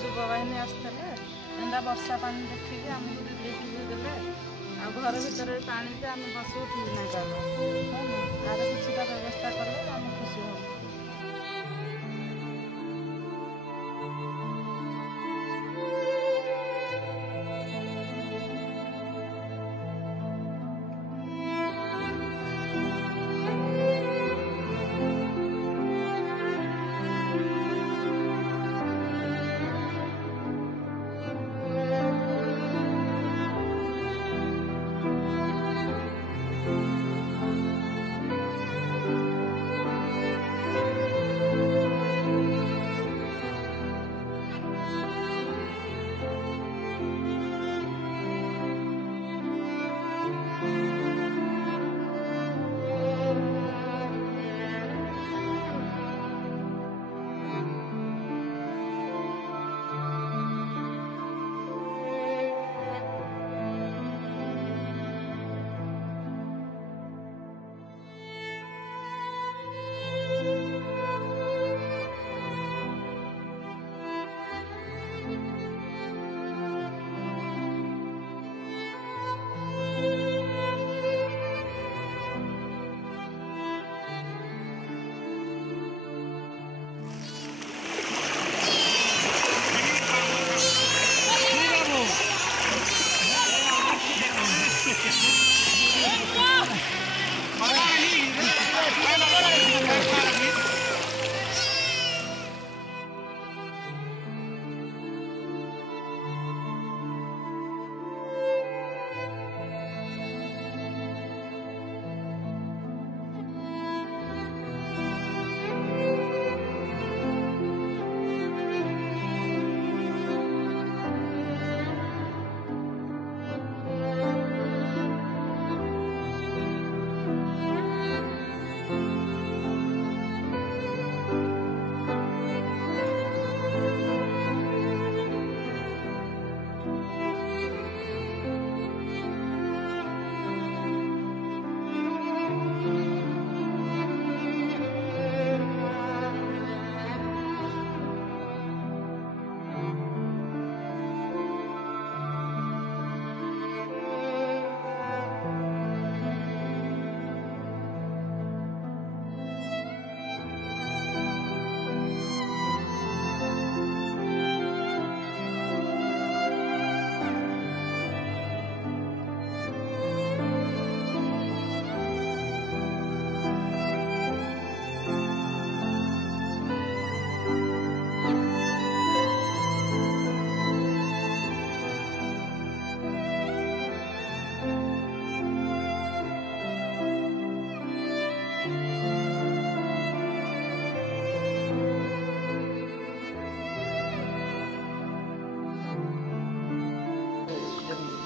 ଯୁବ ବାହିନୀ ଆସିଥିଲେ ଏନ୍ତା ବର୍ଷା ପାଣି ଦେଖିକି ଆମକୁ ରିଲିଫ୍ ଦେଲେ ଆଉ ଘର ଭିତରେ ପାଣି ଯେ ଆମେ ବସି ଉଠି ନାଇଁ ପାରବା ଆର କିଛିଟା ବ୍ୟବସ୍ଥା କଲେ ଆମେ ଖୁସି ହବୁ।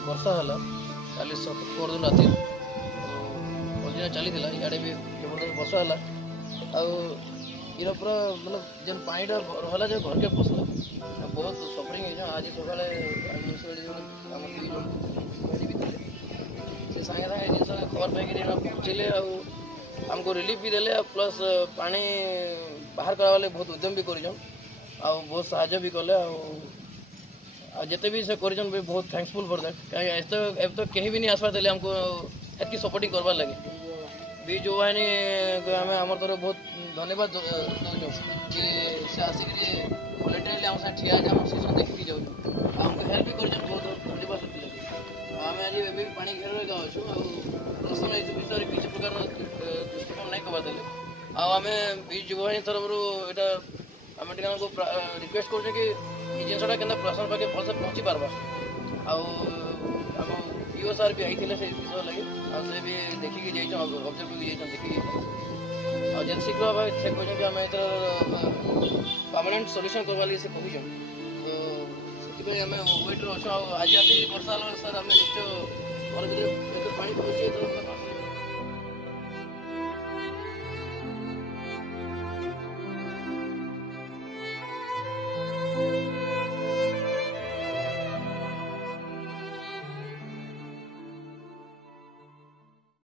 वर्षा है काली परदिन राति कंटिन्यू चली इे भी जबरदस्त वर्षा है आर पूरा मतलब जेन पानीटा रहा जो घर के पसला बहुत सफरिंग है आज सका से सागे सागे जिन खबर पाई पहुँचले आमको रिलीफ भी देले प्लस पानी बाहर करा बहुत उद्यम भी कर बहुत साहाय्य भी कले जिते भी से कर बहुत थैंक्सफुल फॉर दैट कहीं तो कहीं भी नहीं आसपार देले हमको एतकी सपोर्टिंग करवार लगे भी जो बाहिनी आम आम तरफ बहुत धन्यवाद दौर कि से आसिक वॉलंटियरली आम साथ ठिया आम सीजन देखिकी जाऊँ आमको हेल्प भी कर बहुत धन्यवाद लगे आम आज ए पानी घेर लगा अच्छु प्रश्न विषय किसी प्रकार दृष्टिकोण नहीं कबार देले आम बीच युवा बाहिनी तरफ यहाँ आम रिक्वेस्ट कर जिनसा के प्रशासन पाखे भलसे पहुँची पार्बा आम पीओ सार भी आई से विषय लगे से भी देखिकी जाइए ऑब्जर्व कर देखिए जेन शीघ्र भाव से कहते आम परमानेंट सल्यूशन करवा लगे से कहूँ तो से आम वेट्रे अच्छे आज आस वर्षा सर आम निश्चय पानी पहुँचे